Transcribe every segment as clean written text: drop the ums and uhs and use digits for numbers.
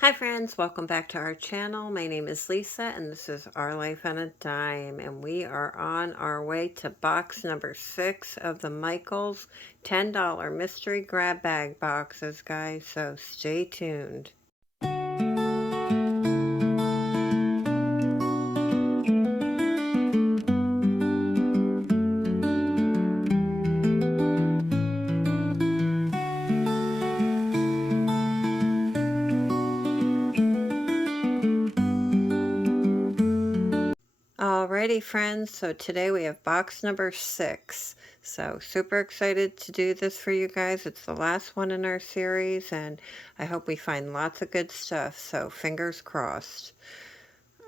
Hi friends, welcome back to our channel. My name is Lisa and this is Our Life on a Dime, and we are on our way to box number 6 of the Michaels $10 mystery grab bag boxes, guys, so stay tuned. Alrighty friends, so today we have box number 6. So super excited to do this for you guys. It's the last one in our series and I hope we find lots of good stuff, so fingers crossed.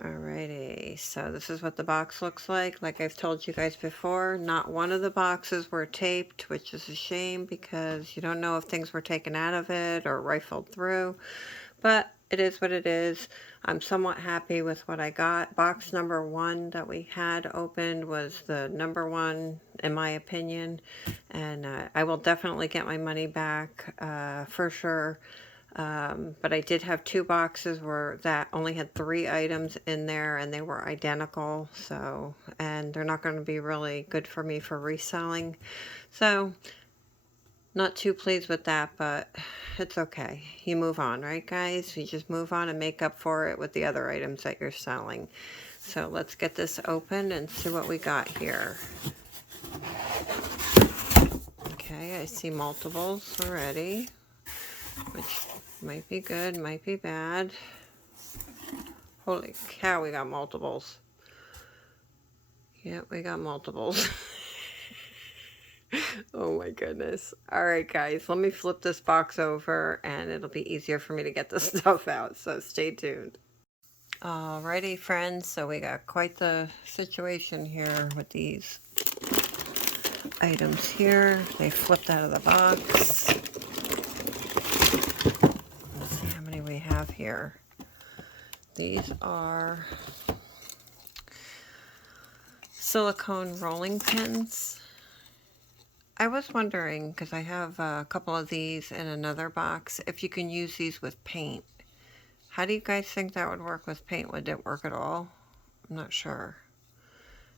Alrighty, so this is what the box looks like. Like I've told you guys before, not one of the boxes were taped, which is a shame because you don't know if things were taken out of it or rifled through, but it is what it is. I'm somewhat happy with what I got. Box number 1 that we had opened was the number 1 in my opinion, and I will definitely get my money back for sure. But I did have 2 boxes that only had 3 items in there and they were identical, so, and they're not going to be really good for me for reselling, so not too pleased with that, but it's okay. You move on, right guys? You just move on and make up for it with the other items that you're selling. So let's get this open and see what we got here. Okay, I see multiples already, which might be good, might be bad. Holy cow, we got multiples. Yep, we got multiples. Oh my goodness. All right, guys, let me flip this box over and it'll be easier for me to get the stuff out, so stay tuned. Alrighty, friends, so we got quite the situation here with these items here. They flipped out of the box. Let's see how many we have here. These are silicone rolling pins. I was wondering, because I have a couple of these in another box, if you can use these with paint. How do you guys think that would work with paint? Would it work at all? I'm not sure.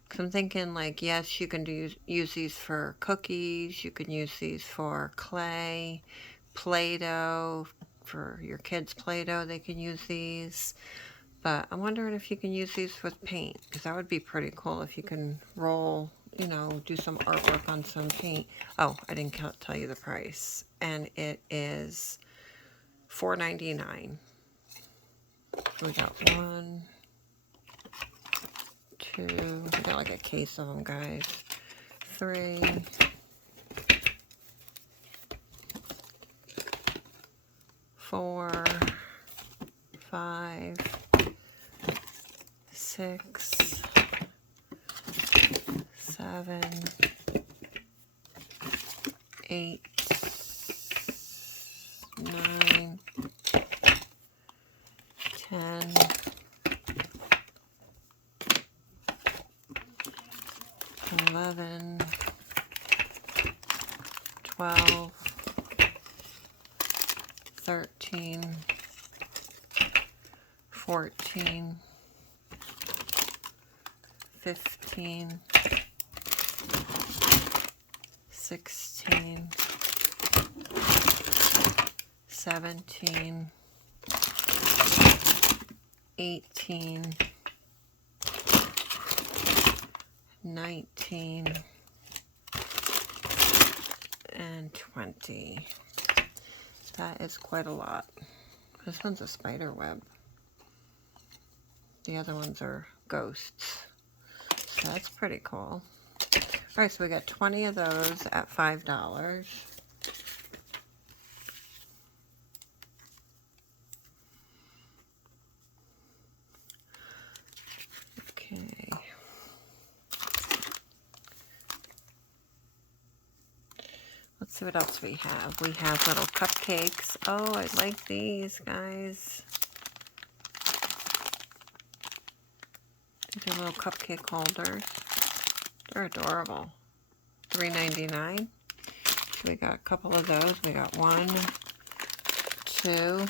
Because I'm thinking, like, yes, you can use these for cookies. You can use these for clay, Play-Doh. For your kids' Play-Doh, they can use these. But I'm wondering if you can use these with paint, because that would be pretty cool if you can roll, you know, do some artwork on some paint. Oh, I didn't tell you the price. And it is $4.99. We got 1, 2, we got like a case of them, guys. 3, 4, 5, 6, 7, 8, 9, 10, 11, 12, 13, 14, 15, 16, 17, 18, 19, and 20. That is quite a lot. This one's a spider web. The other ones are ghosts. So that's pretty cool. Alright, so we got 20 of those at $5. Okay. Let's see what else we have. We have little cupcakes. Oh, I like these, guys. These are little cupcake holders. They're adorable. $3.99. So we got a couple of those. We got 1, 2,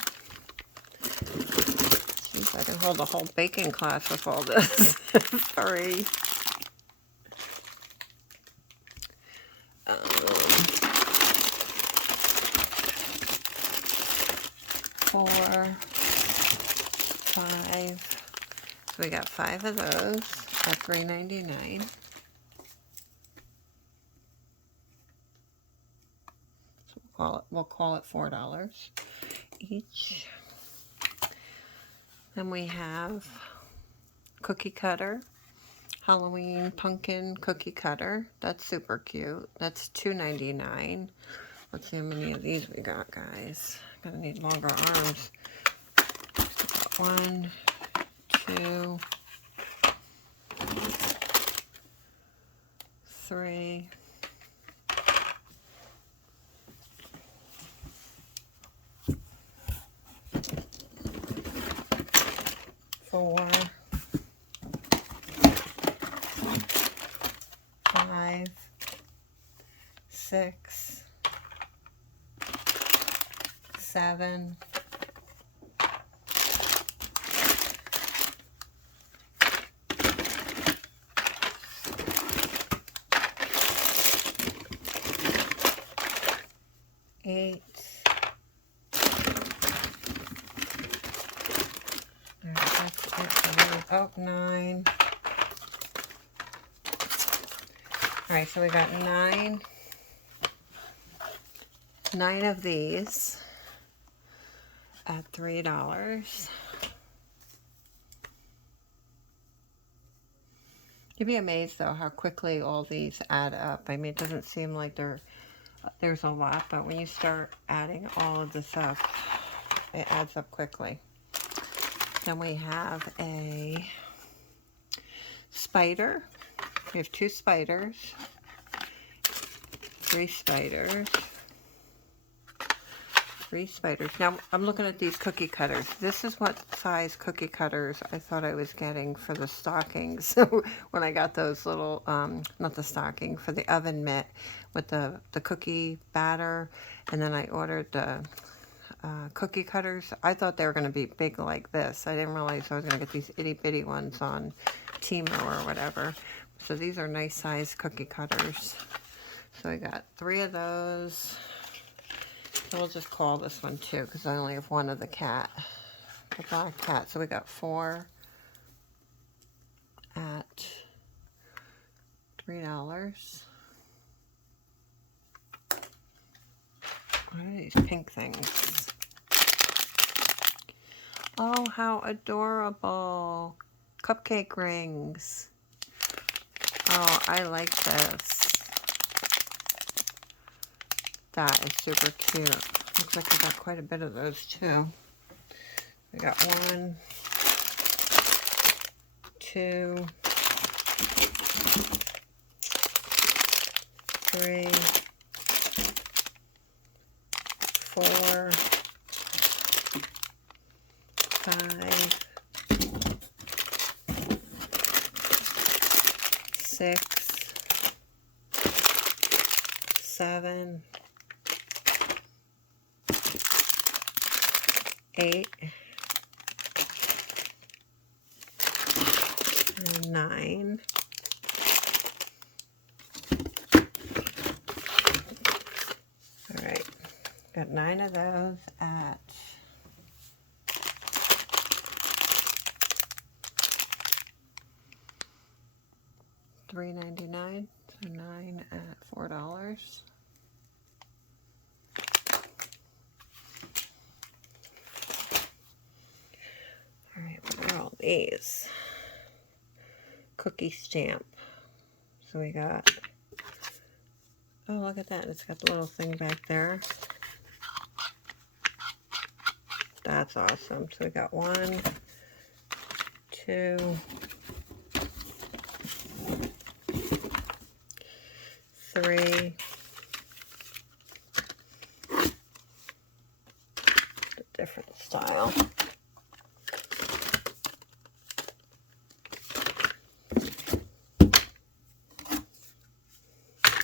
hold a whole baking class with all this. 3. 4, 5. So we got 5 of those at $3.99. So we'll call it $4 each. Then we have cookie cutter, Halloween pumpkin cookie cutter. That's super cute. That's $2.99. Let's see how many of these we got, guys. Gonna need longer arms. 1, 2, 3, 4, 5, 6, 7, 8. Oh, 9. Alright, so we got 9 of these at $3. You'd be amazed though how quickly all these add up. I mean, it doesn't seem like there's a lot, but when you start adding all of this up, it adds up quickly. Then we have a spider. We have 2 spiders, 3 spiders, 3 spiders. Now, I'm looking at these cookie cutters. This is what size cookie cutters I thought I was getting for the stockings. So when I got those little, not the stocking, for the oven mitt with the cookie batter, and then I ordered the cookie cutters. I thought they were going to be big like this. I didn't realize I was going to get these itty bitty ones on Temu or whatever. So these are nice size cookie cutters. So I got 3 of those. So we'll just call this one 2 because I only have 1 of the cat, the black cat. So we got 4 at $3. What are these pink things? Oh, how adorable. Cupcake rings. Oh, I like this. That is super cute. Looks like we got quite a bit of those too. We got 1, 2, 3, 4, 5, 6, 7, 8, and 9. All right, got 9 of those at $3.99. So 9 at $4. All right, what are all these? Cookie stamp. So we got, oh, look at that. It's got the little thing back there. That's awesome. So we got 1, 2, 3, a different style.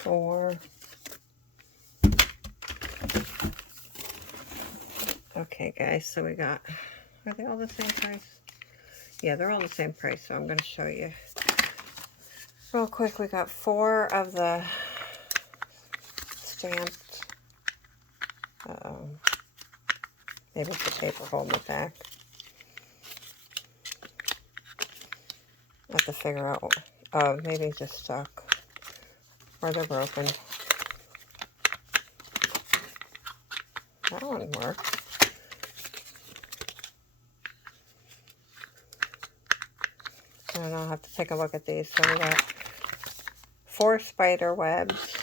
4. Okay, guys, so we got, are they all the same price? Yeah, they're all the same price, so I'm going to show you. Real quick, we got 4 of the stamped, maybe it's the paper holding it back. I have to figure out, oh, maybe it's just stuck, or they're broken. That one works. I don't know, I'll have to take a look at these. So we got 4 spider webs.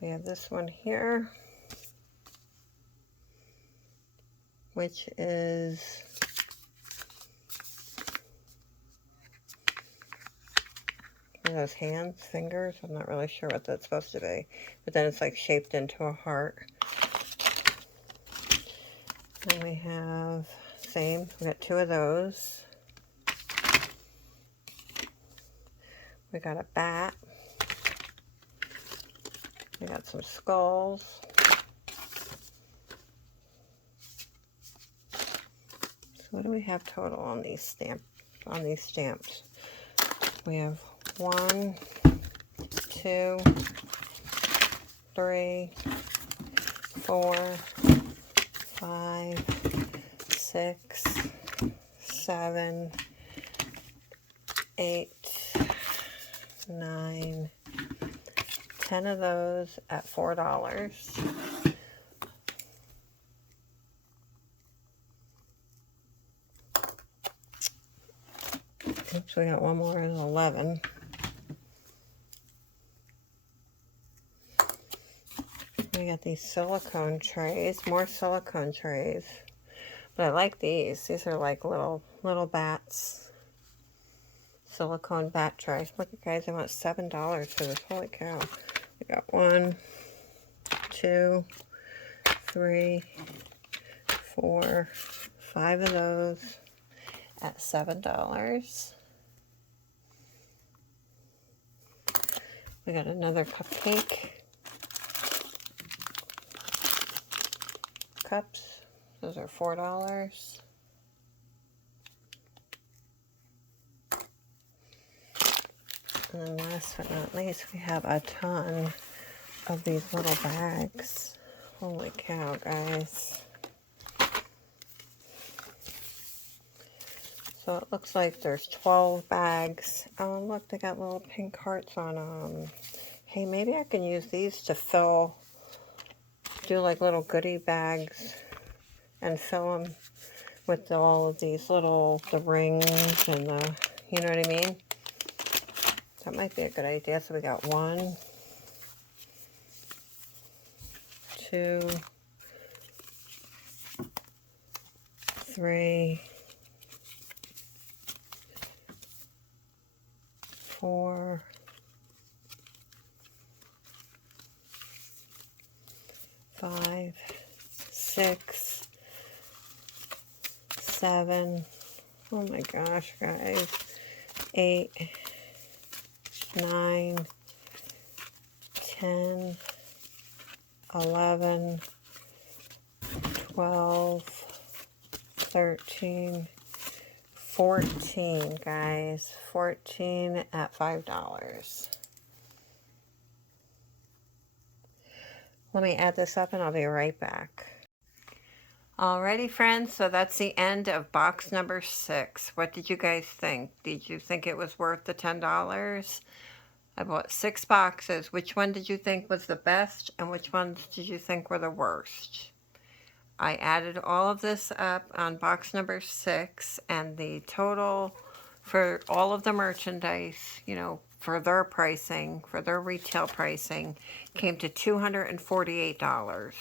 We have this one here, which is one of those hands, fingers. I'm not really sure what that's supposed to be, but then it's like shaped into a heart. Then we have same. We got 2 of those. We got a bat. We got some skulls. So what do we have total on these stamps? We have 1, 2, 3, 4, 5, 6, 7, 8, 9, 10 of those at $4. Oops, we got one more at 11. We got these silicone trays, more silicone trays. But I like these. These are like little bats. Silicone bat trays. Look, guys, I want $7 for this. Holy cow. We got 1, 2, 3, 4, 5 of those at $7. We got another cupcake. Cups. Those are $4. And then last but not least, we have a ton of these little bags. Holy cow, guys. So it looks like there's 12 bags. Oh, look, they got little pink hearts on them. Hey, maybe I can use these to do like little goodie bags and fill them with all of these the rings and you know what I mean? That might be a good idea. So we got 1, 2, 3, 4, 5, 6, 7. Oh my gosh, guys. 8, 9, 10, 11, 12, 13, 14, guys. 14 at $5. Let me add this up and I'll be right back. Alrighty, friends, so that's the end of box number 6. What did you guys think? Did you think it was worth the $10? I bought 6 boxes. Which one did you think was the best and which ones did you think were the worst? I added all of this up on box number 6, and the total for all of the merchandise, you know, for their pricing, for their retail pricing, came to $248.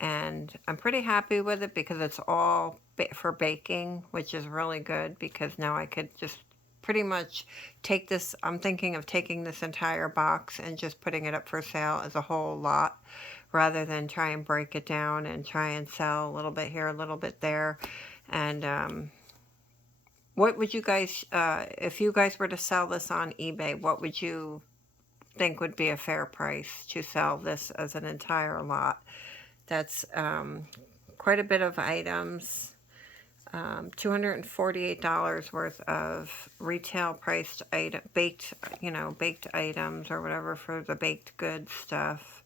And I'm pretty happy with it because it's all for baking, which is really good because now I could just pretty much take this. I'm thinking of taking this entire box and just putting it up for sale as a whole lot rather than try and break it down and try and sell a little bit here, a little bit there. And what would you guys, if you guys were to sell this on eBay, what would you think would be a fair price to sell this as an entire lot? That's quite a bit of items. $248 worth of retail priced item, baked, baked items or whatever for the baked goods stuff.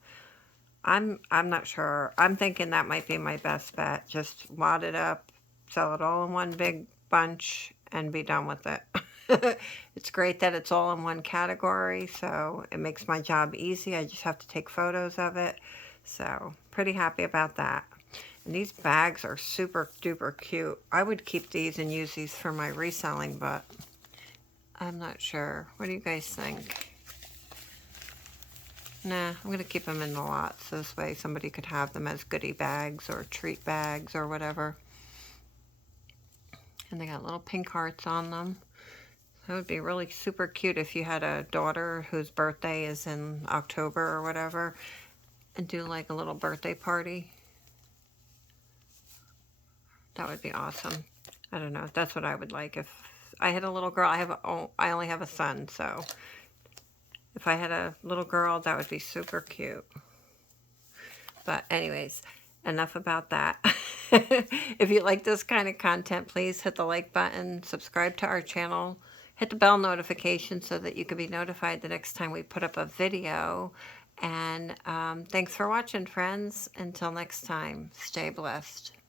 I'm not sure. I'm thinking that might be my best bet. Just wad it up, sell it all in one big bunch, and be done with it. It's great that it's all in one category, so it makes my job easy. I just have to take photos of it. So pretty happy about that. And these bags are super duper cute. I would keep these and use these for my reselling, but I'm not sure. What do you guys think? Nah, I'm going to keep them in the lots. This way somebody could have them as goodie bags or treat bags or whatever. And they got little pink hearts on them. That would be really super cute if you had a daughter whose birthday is in October or whatever, and do like a little birthday party. That would be awesome. I don't know. That's what I would like if I had a little girl. I only have a son, so if I had a little girl, that would be super cute. But anyways, enough about that. If you like this kind of content, please hit the like button, subscribe to our channel, hit the bell notification so that you can be notified the next time we put up a video. And thanks for watching, friends. Until next time, stay blessed.